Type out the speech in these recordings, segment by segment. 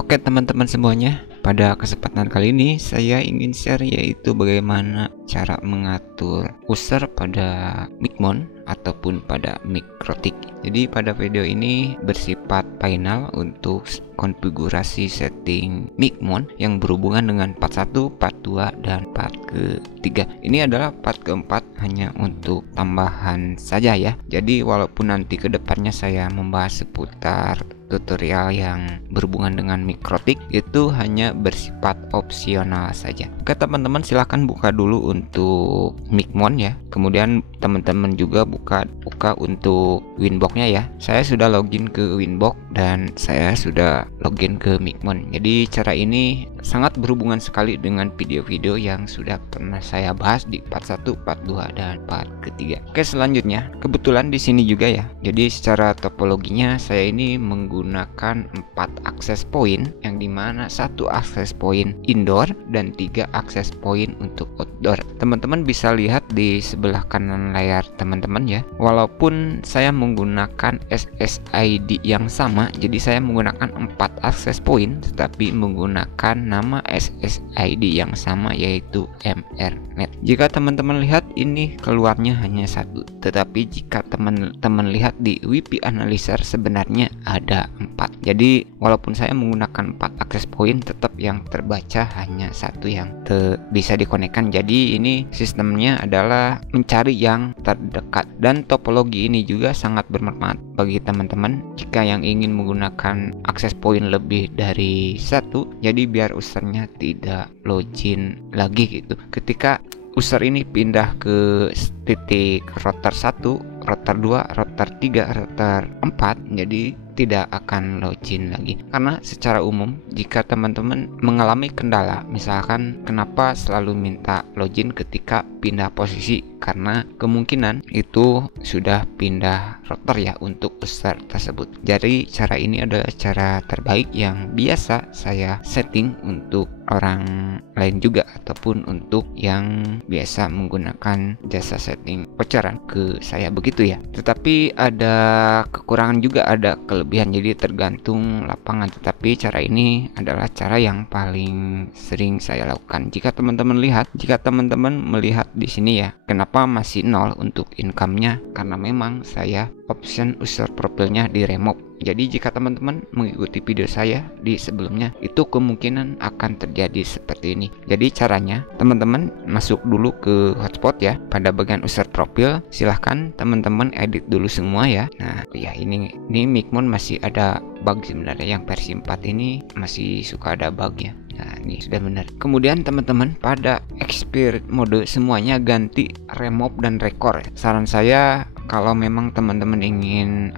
Oke teman-teman semuanya, pada kesempatan kali ini saya ingin share yaitu bagaimana cara mengatur user pada Micmon ataupun pada Mikrotik. Jadi pada video ini bersifat final untuk konfigurasi setting Micmon yang berhubungan dengan part 1, part 2, dan part ketiga. Ini adalah part keempat hanya untuk tambahan saja ya. Jadi walaupun nanti kedepannya saya membahas seputar tutorial yang berhubungan dengan Mikrotik, itu hanya bersifat opsional saja. Oke teman-teman, silahkan buka dulu untuk Micmon ya. Kemudian teman-teman juga buka untuk Winbox-nya ya. Saya sudah login ke Winbox dan saya sudah login ke Micmon. Jadi cara ini sangat berhubungan sekali dengan video-video yang sudah pernah saya bahas di part 1, part 2, dan part ketiga. Oke, selanjutnya kebetulan di sini juga ya. Jadi secara topologinya saya ini menggunakan 4 akses point, yang dimana 1 akses point indoor dan 3 akses point untuk outdoor. Teman-teman bisa lihat di sebelah kanan layar teman-teman ya. Walaupun saya menggunakan SSID yang sama, jadi saya menggunakan 4 akses point tetapi menggunakan nama SSID yang sama yaitu MRNet. Jika teman-teman lihat ini keluarnya hanya 1, tetapi jika teman-teman lihat di WP Analyzer sebenarnya ada 4. Jadi walaupun saya menggunakan 4 akses point, tetap yang terbaca hanya 1 yang bisa dikonekkan. Jadi ini sistemnya adalah mencari yang terdekat, dan topologi ini juga sangat bermanfaat bagi teman-teman jika yang ingin menggunakan akses point lebih dari 1. Jadi biar usernya tidak login lagi gitu. Ketika user ini pindah ke titik router 1, router 2, router 3, router 4, jadi tidak akan login lagi. Karena secara umum jika teman-teman mengalami kendala, misalkan kenapa selalu minta login ketika pindah posisi, karena kemungkinan itu sudah pindah router ya untuk user tersebut. Jadi cara ini adalah cara terbaik yang biasa saya setting untuk orang lain juga, ataupun untuk yang biasa menggunakan jasa setting voucheran ke saya begitu ya. Tetapi ada kekurangan juga, ada kelebihan, jadi tergantung lapangan. Tetapi cara ini adalah cara yang paling sering saya lakukan. Jika teman-teman melihat di sini ya, kenapa masih 0 untuk income-nya? Karena memang saya option user profilnya di remove. Jadi jika teman-teman mengikuti video saya di sebelumnya, itu kemungkinan akan terjadi seperti ini. Jadi caranya teman-teman masuk dulu ke hotspot ya. Pada bagian user profil silahkan teman-teman edit dulu semua ya. Nah ya, ini Micmon masih ada bug sebenarnya, yang versi 4 ini masih suka ada bugnya. Nah ini sudah benar. Kemudian teman-teman pada expert mode semuanya ganti remove dan record. Saran saya, kalau memang teman-teman ingin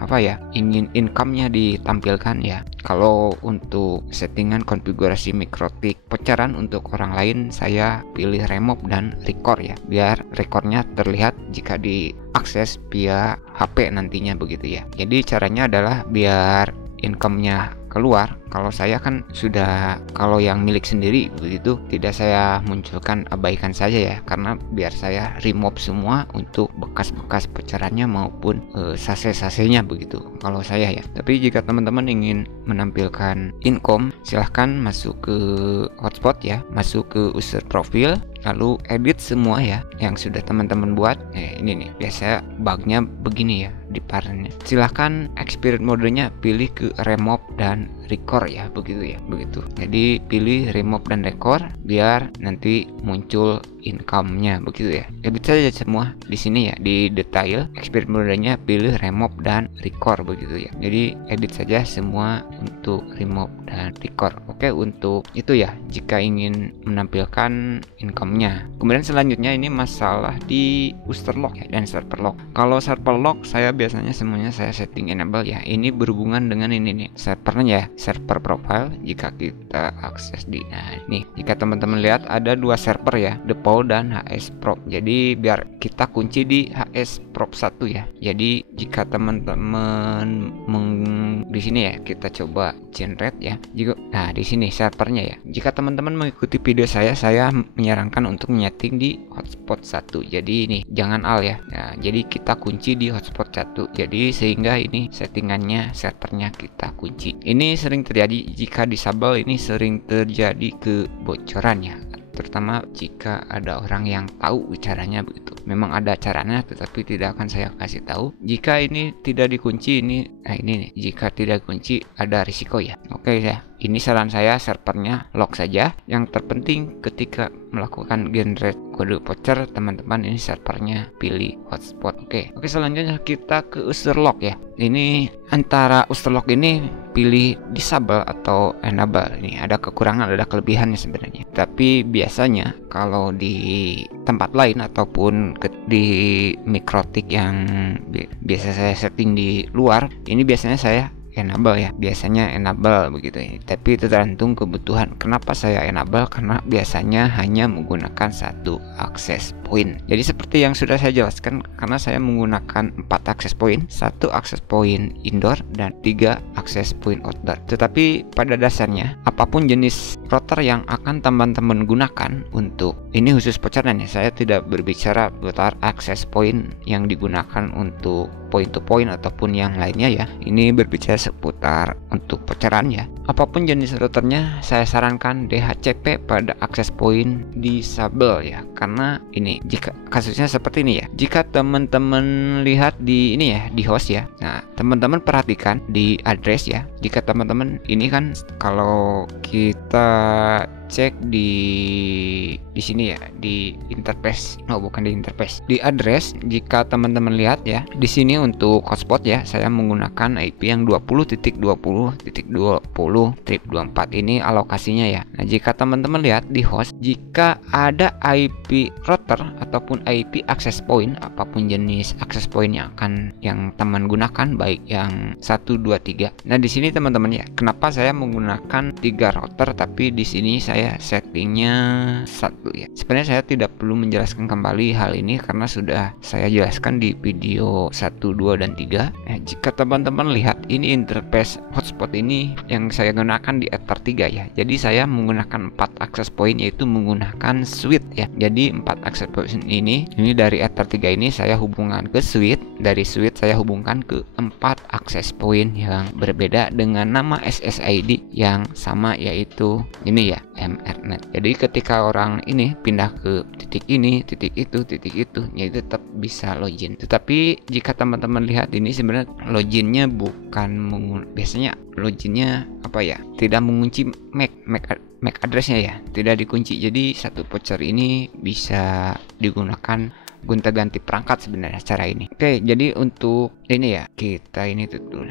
ingin income-nya ditampilkan ya. Kalau untuk settingan konfigurasi Mikrotik voucheran untuk orang lain, saya pilih remove dan record ya, biar recordnya terlihat jika diakses via HP nantinya begitu ya. Jadi caranya adalah biar income-nya keluar. Kalau saya kan sudah, kalau yang milik sendiri begitu, tidak saya munculkan, abaikan saja ya, karena biar saya remove semua untuk bekas-bekas voucherannya maupun sase-sasenya begitu kalau saya ya. Tapi jika teman-teman ingin menampilkan income, silahkan masuk ke hotspot ya, masuk ke user profil, lalu edit semua ya yang sudah teman-teman buat. Ini nih biasa bugnya begini ya di partnya. Silahkan experience modenya pilih ke remove dan record ya, begitu ya, begitu. Jadi pilih remove dan record biar nanti muncul income-nya begitu ya. Edit saja semua di sini ya, di detail experience modenya pilih remove dan record begitu ya. Jadi edit saja semua untuk remove dan record. Oke, untuk itu ya jika ingin menampilkan income-nya. Kemudian selanjutnya ini masalah di user log ya, dan server log. Kalau server log saya biasanya semuanya saya setting enable ya. Ini berhubungan dengan ini nih, servernya ya, server profile. Jika kita akses di nih, jika teman-teman lihat ada 2 server ya, Depo dan HS Prop. Jadi biar kita kunci di HS Prop 1 ya. Jadi jika teman-teman di sini ya, kita coba generate ya. Nah di sini servernya ya. Jika teman-teman mengikuti video saya menyarankan untuk menyeting di hotspot 1. Jadi ini jangan al ya. Nah, jadi kita kunci di hotspot 1. satu. Jadi sehingga ini settingannya servernya kita kunci. Ini sering terjadi jika disable, ini sering terjadi kebocoran ya, terutama jika ada orang yang tahu caranya begitu. Memang ada caranya tetapi tidak akan saya kasih tahu. Jika ini tidak dikunci, ini nih, jika tidak dikunci ada risiko ya. Oke ya, ini saran saya, servernya lock saja. Yang terpenting ketika melakukan generate kode voucher, teman-teman ini servernya pilih hotspot. Oke, selanjutnya kita ke user lock ya. Ini antara user lock ini pilih disable atau enable. Ini ada kekurangan, ada kelebihannya sebenarnya. Tapi biasanya kalau di tempat lain ataupun di Mikrotik yang biasa saya setting di luar, ini biasanya saya enable ya, biasanya enable begitu ya. Tapi itu tergantung kebutuhan. Kenapa saya enable? Karena biasanya hanya menggunakan satu akses point. Jadi seperti yang sudah saya jelaskan, karena saya menggunakan 4 akses point, 1 akses point indoor dan 3 akses point outdoor. Tetapi pada dasarnya apapun jenis router yang akan teman-teman gunakan untuk ini khusus voucheran ya, saya tidak berbicara seputar akses point yang digunakan untuk point to point ataupun yang lainnya ya. Ini berbicara seputar untuk voucheran ya. Apapun jenis routernya, saya sarankan DHCP pada akses point disable ya. Karena ini jika kasusnya seperti ini ya. Jika teman-teman lihat di ini ya, di host ya. Nah, teman-teman perhatikan di address ya. Jika teman-teman ini kan kalau kita cek di sini ya, di interface. Oh, bukan di interface. Di address, jika teman-teman lihat ya, di sini untuk hotspot ya, saya menggunakan IP yang 20.20.20.24 ini alokasinya ya. Nah, jika teman-teman lihat di host, jika ada IP router ataupun IP access point, apapun jenis access point yang teman gunakan, baik yang 1, 2, 3. Nah, di sini teman-teman ya, kenapa saya menggunakan 3 router tapi di sini saya settingnya 1 ya. Sebenarnya saya tidak perlu menjelaskan kembali hal ini karena sudah saya jelaskan di video 1, 2, dan 3. Jika teman-teman lihat ini interface hotspot ini yang saya gunakan di Ether 3 ya. Jadi saya menggunakan 4 access point, yaitu menggunakan switch ya. Jadi 4 access point ini dari Ether 3 ini saya hubungkan ke switch, dari switch saya hubungkan ke 4 access point yang berbeda dengan nama SSID yang sama, yaitu ini ya, MRNet. Jadi ketika orang ini pindah ke titik ini, titik itu, ya tetap bisa login. Tetapi jika teman-teman lihat ini sebenarnya loginnya bukan biasanya loginnya apa ya? Tidak mengunci MAC addressnya ya, tidak dikunci. Jadi satu voucher ini bisa digunakan gonta-ganti perangkat sebenarnya cara ini. Oke, jadi untuk ini ya, kita ini tutup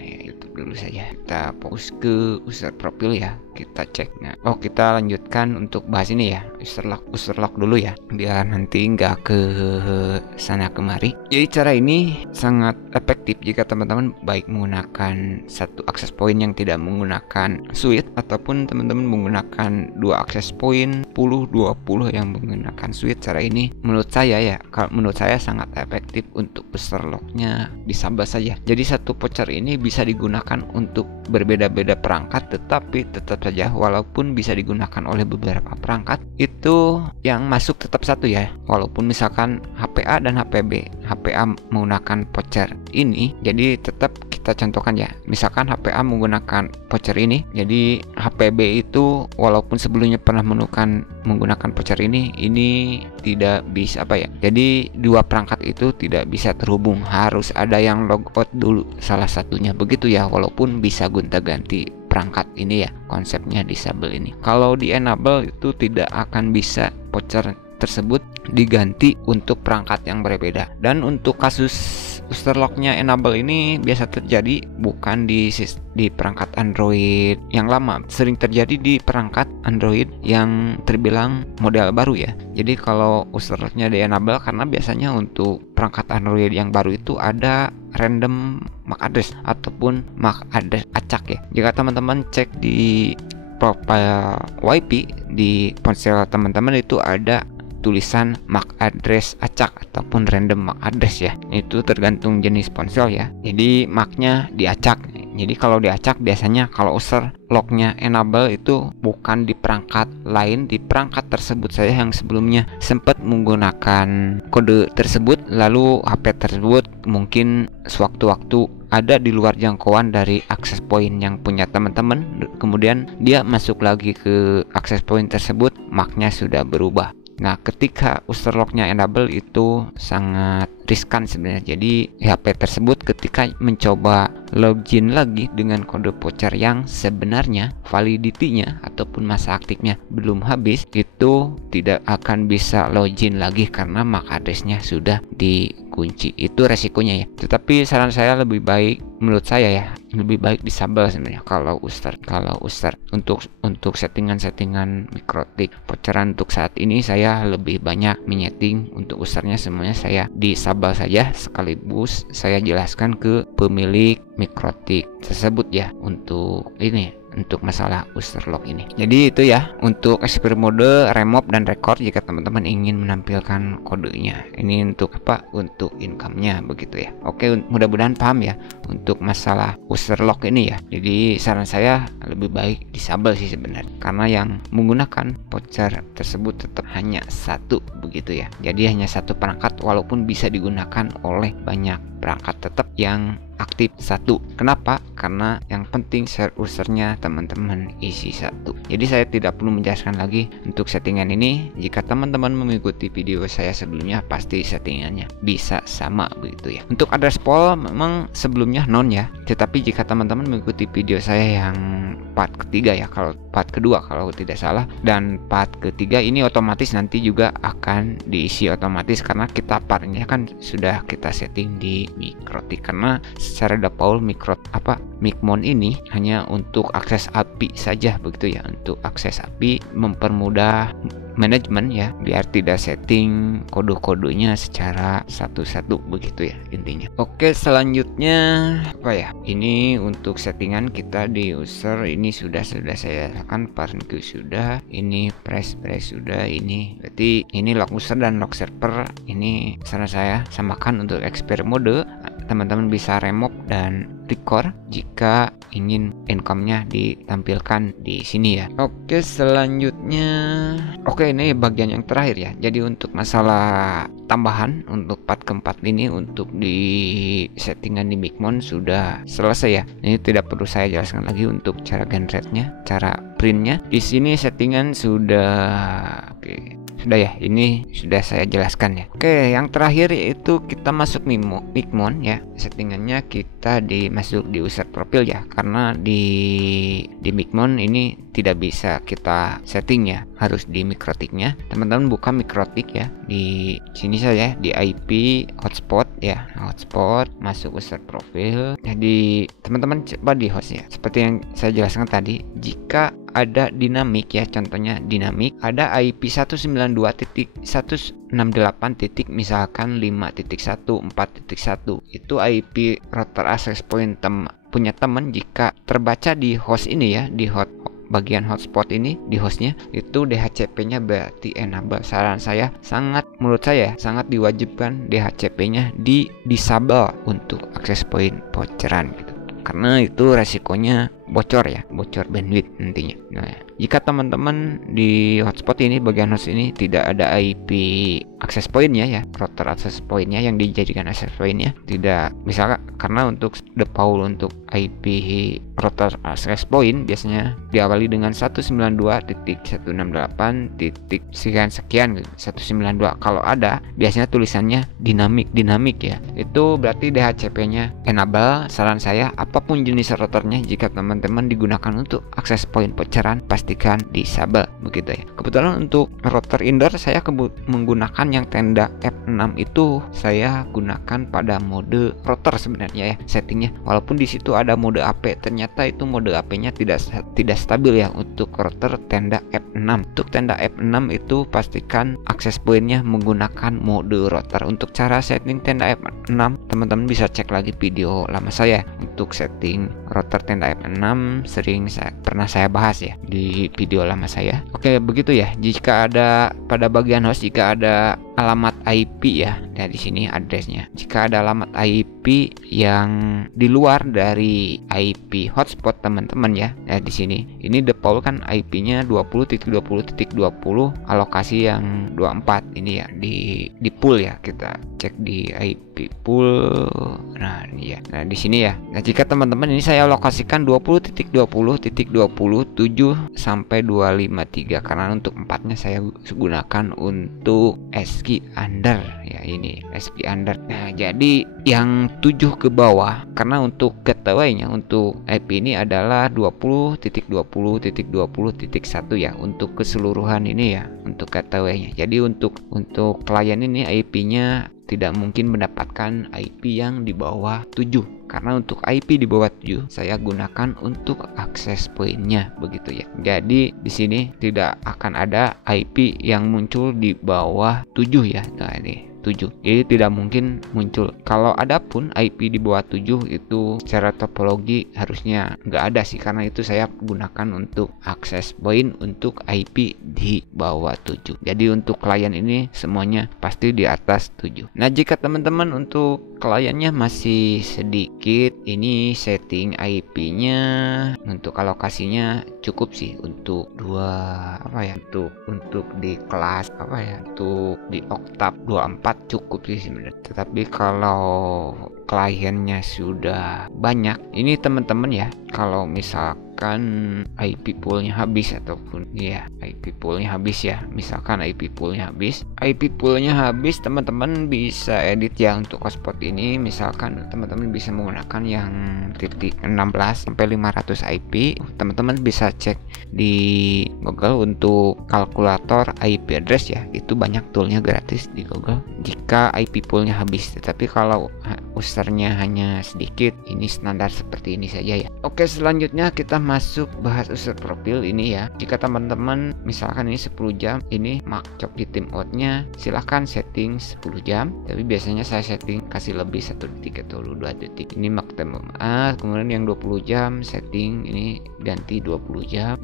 dulu saja. Kita fokus ke user profile ya. Kita cek. Nah, kita lanjutkan untuk bahas ini ya, user lock dulu ya, biar nanti nggak ke sana kemari. Jadi cara ini sangat efektif jika teman-teman baik menggunakan satu akses point yang tidak menggunakan switch ataupun teman-teman menggunakan 2 akses point 10-20 yang menggunakan switch. Cara ini menurut saya ya, menurut saya sangat efektif untuk user locknya disable saja. Jadi satu voucher ini bisa digunakan untuk berbeda-beda perangkat, tetapi tetap saja walaupun bisa digunakan oleh beberapa perangkat, itu yang masuk tetap satu ya. Walaupun misalkan HPA dan HPB, HPA menggunakan voucher ini, jadi tetap kita contohkan ya. Misalkan HPA menggunakan voucher ini, jadi HPB itu walaupun sebelumnya pernah menggunakan voucher ini tidak bisa jadi 2 perangkat itu tidak bisa terhubung, harus ada yang logout dulu salah satunya, begitu ya. Walaupun bisa gonta-ganti perangkat ini ya, konsepnya disable ini. Kalau di enable itu tidak akan bisa voucher tersebut diganti untuk perangkat yang berbeda. Dan untuk kasus user locknya enable ini biasa terjadi bukan di perangkat Android yang lama, sering terjadi di perangkat Android yang terbilang model baru ya. Jadi kalau user locknya di enable, karena biasanya untuk perangkat Android yang baru itu ada random MAC address ataupun MAC address acak ya. Jika teman-teman cek di profile WiFi di ponsel teman-teman, itu ada tulisan MAC address acak ataupun random MAC address ya. Itu tergantung jenis ponsel ya. Jadi MAC-nya diacak. Jadi kalau diacak biasanya kalau user locknya enable itu bukan di perangkat lain, di perangkat tersebut saya yang sebelumnya sempat menggunakan kode tersebut, lalu HP tersebut mungkin sewaktu-waktu ada di luar jangkauan dari access point yang punya teman-teman, kemudian dia masuk lagi ke access point tersebut, MAC-nya sudah berubah. Nah, ketika user lock-nya enable itu sangat riskan sebenarnya. Jadi HP tersebut ketika mencoba login lagi dengan kode voucher yang sebenarnya validity-nya ataupun masa aktifnya belum habis, itu tidak akan bisa login lagi karena MAC address-nya sudah dikunci. Itu resikonya ya. Tetapi saran saya lebih baik, menurut saya ya, lebih baik disable sebenarnya kalau user untuk settingan mikrotik voucheran. Untuk saat ini saya lebih banyak menyeting untuk usernya semuanya saya disable saja, sekaligus saya jelaskan ke pemilik mikrotik tersebut ya untuk masalah user lock ini. Jadi itu ya untuk expert mode, remove dan record jika teman-teman ingin menampilkan kodenya. Ini untuk apa? Untuk income-nya begitu ya. Oke, mudah-mudahan paham ya untuk masalah user lock ini ya. Jadi saran saya lebih baik disable sih sebenarnya, karena yang menggunakan voucher tersebut tetap hanya satu begitu ya. Jadi hanya satu perangkat walaupun bisa digunakan oleh banyak perangkat, tetap yang aktif satu. Kenapa? Karena yang penting share usernya teman-teman isi satu. Jadi saya tidak perlu menjelaskan lagi untuk settingan ini. Jika teman-teman mengikuti video saya sebelumnya, pasti settingannya bisa sama begitu ya. Untuk address pool memang sebelumnya non ya, tetapi jika teman-teman mengikuti video saya yang part ketiga ya, kalau part kedua kalau tidak salah, dan part ketiga ini otomatis nanti juga akan diisi otomatis karena kita partnya kan sudah kita setting di mikrotik. Karena secara default Micmon ini hanya untuk akses API saja begitu ya, untuk akses API mempermudah manajemen ya, biar tidak setting kode-kodenya secara satu-satu begitu ya intinya. Oke, selanjutnya apa ya, ini untuk settingan kita di user ini sudah saya akan parent sudah, ini press sudah, ini berarti ini log user dan log server. Ini saran saya samakan untuk expert mode, teman-teman bisa remove dan record jika ingin income-nya ditampilkan di sini ya. Oke, selanjutnya ini bagian yang terakhir ya. Jadi untuk masalah tambahan untuk part keempat ini untuk di settingan di Micmon sudah selesai ya. Ini tidak perlu saya jelaskan lagi untuk cara generate-nya, cara print-nya. Di sini settingan sudah sudah ya, ini sudah saya jelaskan ya. Oke, yang terakhir yaitu kita masuk Micmon ya. Settingannya kita masuk di user profile ya, karena di Micmon ini tidak bisa kita setting ya, harus di mikrotiknya. Teman-teman buka mikrotik ya, di sini saja di IP hotspot ya, hotspot, masuk user profile. Jadi teman-teman coba di host ya, seperti yang saya jelaskan tadi. Jika ada dinamik ya, contohnya dinamik ada IP 192.168. misalkan 5.1.4.1 itu IP router access point punya teman. Jika terbaca di host ini ya, di bagian hotspot ini di hostnya itu DHCP-nya berarti enable. Saran saya menurut saya sangat diwajibkan DHCP-nya di disable untuk access point voucheran gitu, karena itu resikonya bocor ya, bocor bandwidth nantinya. Nah, jika teman-teman di hotspot ini, bagian host ini tidak ada IP access point-nya ya, router access point-nya yang dijadikan access point-nya tidak, misalkan karena untuk default untuk IP router access point biasanya diawali dengan 192.168.sekian 192. Kalau ada biasanya tulisannya dinamik ya, itu berarti DHCP-nya enable. Saran saya apapun jenis routernya, jika teman-teman digunakan untuk access point voucheran pastikan disable begitu ya. Kebetulan untuk router indoor saya menggunakan yang tenda F6 itu saya gunakan pada mode router sebenarnya ya settingnya, walaupun di situ ada mode AP, ternyata itu mode AP-nya tidak stabil ya untuk router tenda F6. Untuk tenda F6 itu pastikan access point-nya menggunakan mode router. Untuk cara setting tenda F6 teman-teman bisa cek lagi video lama saya untuk setting router tenda F6, pernah saya bahas ya di video lama saya. Oke, begitu ya. Jika ada pada bagian host, jika ada alamat IP ya. Nah, di sini addressnya. Jika ada alamat IP yang di luar dari IP hotspot teman-teman ya. Nah, di sini ini default kan IP-nya 20.20.20 alokasi yang 24 ini ya di pool ya. Kita cek di IP pool. Nah, ini ya. Nah, di sini ya. Nah, jika teman-teman ini saya alokasikan 20.20.20 7 sampai 253 karena untuk 4-nya saya gunakan untuk ASCII under ya, ini ASCII under. Nah, jadi yang 7 ke bawah karena untuk gateway-nya untuk IP ini adalah 20.20.20.1 ya untuk keseluruhan ini ya untuk gateway-nya. Jadi untuk klien ini IP-nya tidak mungkin mendapatkan IP yang di bawah 7 karena untuk IP di bawah 7 saya gunakan untuk akses poinnya begitu ya. Jadi di sini tidak akan ada IP yang muncul di bawah 7 ya. Nah, ini 7. Jadi tidak mungkin muncul. Kalau ada pun IP di bawah 7 itu secara topologi harusnya nggak ada sih karena itu saya gunakan untuk akses point untuk IP di bawah 7. Jadi untuk klien ini semuanya pasti di atas 7. Nah, jika teman-teman untuk kliennya masih sedikit, ini setting IP-nya untuk alokasinya cukup sih untuk untuk di kelas untuk di oktav 24 cukup sih sebenarnya. Tetapi kalau kliennya sudah banyak, ini teman-teman ya, kalau misalkan IP poolnya habis ataupun ya IP poolnya habis ya, misalkan IP poolnya habis teman-teman bisa edit ya untuk hotspot ini. Misalkan teman-teman bisa menggunakan yang titik 16 sampai 500 IP. Teman-teman bisa cek di Google untuk kalkulator IP address ya, itu banyak toolnya gratis di Google jika IP poolnya habis. Tetapi kalau usernya hanya sedikit, ini standar seperti ini saja ya. Oke, selanjutnya kita masuk bahas user profil ini ya. Jika teman-teman misalkan ini 10 jam, ini makcok di timeoutnya silahkan setting 10 jam, tapi biasanya saya setting kasih lebih 1 detik atau 2 detik. Ini maksimum. Kemudian yang 20 jam setting ini ganti 20 jam.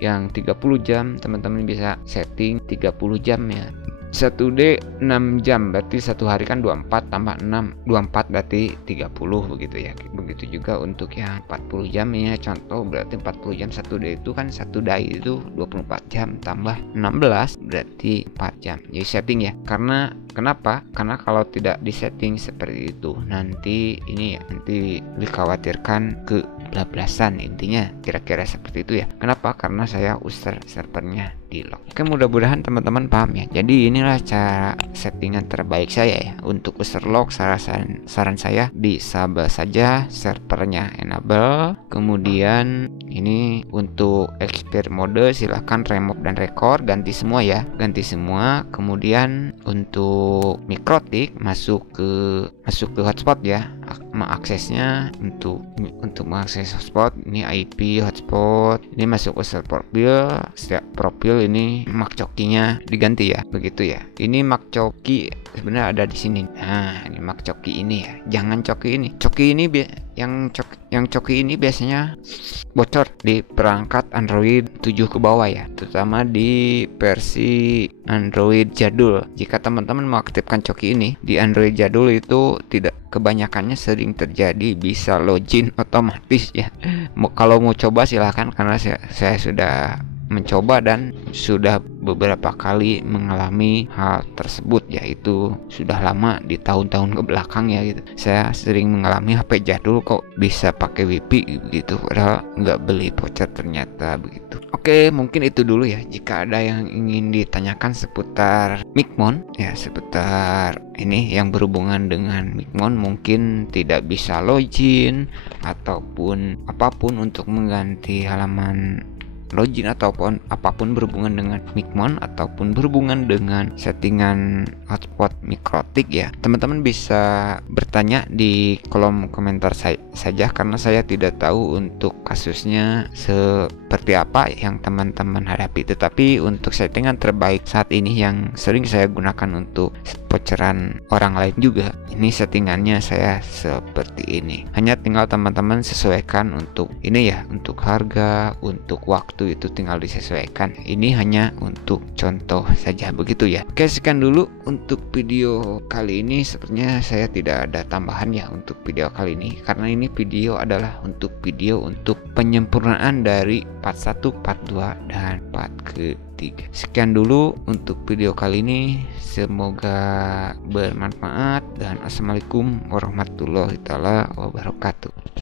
Yang 30 jam teman-teman bisa setting 30 jam ya. 1D 6 jam berarti satu hari kan 24 tambah 6 24 berarti 30 begitu ya. Begitu juga untuk yang 40 jam ya, contoh berarti 40 jam 1D itu kan 1 day itu 24 jam tambah 16 berarti 4 jam. Jadi setting ya. Kenapa? Karena kalau tidak disetting seperti itu nanti dikhawatirkan kebablasan, intinya kira-kira seperti itu ya. Kenapa? Karena saya user servernya di lock. Oke, mudah-mudahan teman-teman paham ya. Jadi inilah cara settingan terbaik saya ya untuk user lock. Saran saya disable saja servernya, enable. Kemudian ini untuk expire mode silahkan remove dan record, ganti semua ya, ganti semua. Kemudian untuk mikrotik masuk ke hotspot ya, mengaksesnya untuk mengakses hotspot. Ini IP hotspot, ini masuk user profil. Setiap profil ini makcokinya diganti ya, begitu ya. Ini makcoki sebenarnya ada di sini. Nah, ini makcoki ini ya, jangan coki ini. Coki ini yang coki ini biasanya bocor di perangkat Android 7 ke bawah ya, terutama di versi Android jadul. Jika teman-teman mengaktifkan coki ini di Android jadul itu tidak, kebanyakannya sering terjadi bisa login otomatis ya. Kalau mau coba silahkan, karena saya sudah mencoba dan sudah beberapa kali mengalami hal tersebut, yaitu sudah lama di tahun-tahun ke belakang ya gitu. Saya sering mengalami HP jadul kok bisa pakai WiFi gitu, padahal nggak beli voucher ternyata begitu. Oke, mungkin itu dulu ya. Jika ada yang ingin ditanyakan seputar Micmon ya, seputar ini yang berhubungan dengan Micmon, mungkin tidak bisa login ataupun apapun untuk mengganti halaman login ataupun apapun berhubungan dengan Micmon ataupun berhubungan dengan settingan hotspot mikrotik ya, teman-teman bisa bertanya di kolom komentar saja, karena saya tidak tahu untuk kasusnya seperti apa yang teman-teman hadapi. Tetapi untuk settingan terbaik saat ini yang sering saya gunakan untuk voucheran orang lain juga, ini settingannya saya seperti ini. Hanya tinggal teman-teman sesuaikan untuk ini ya, untuk harga, untuk waktu, 1 itu tinggal disesuaikan. Ini hanya untuk contoh saja begitu ya. Oke, sekian dulu untuk video kali ini. Sepertinya saya tidak ada tambahan ya untuk video kali ini, karena ini video adalah untuk penyempurnaan dari part 1, part 2 dan part ketiga. Sekian dulu untuk video kali ini, semoga bermanfaat dan assalamualaikum warahmatullahi wabarakatuh.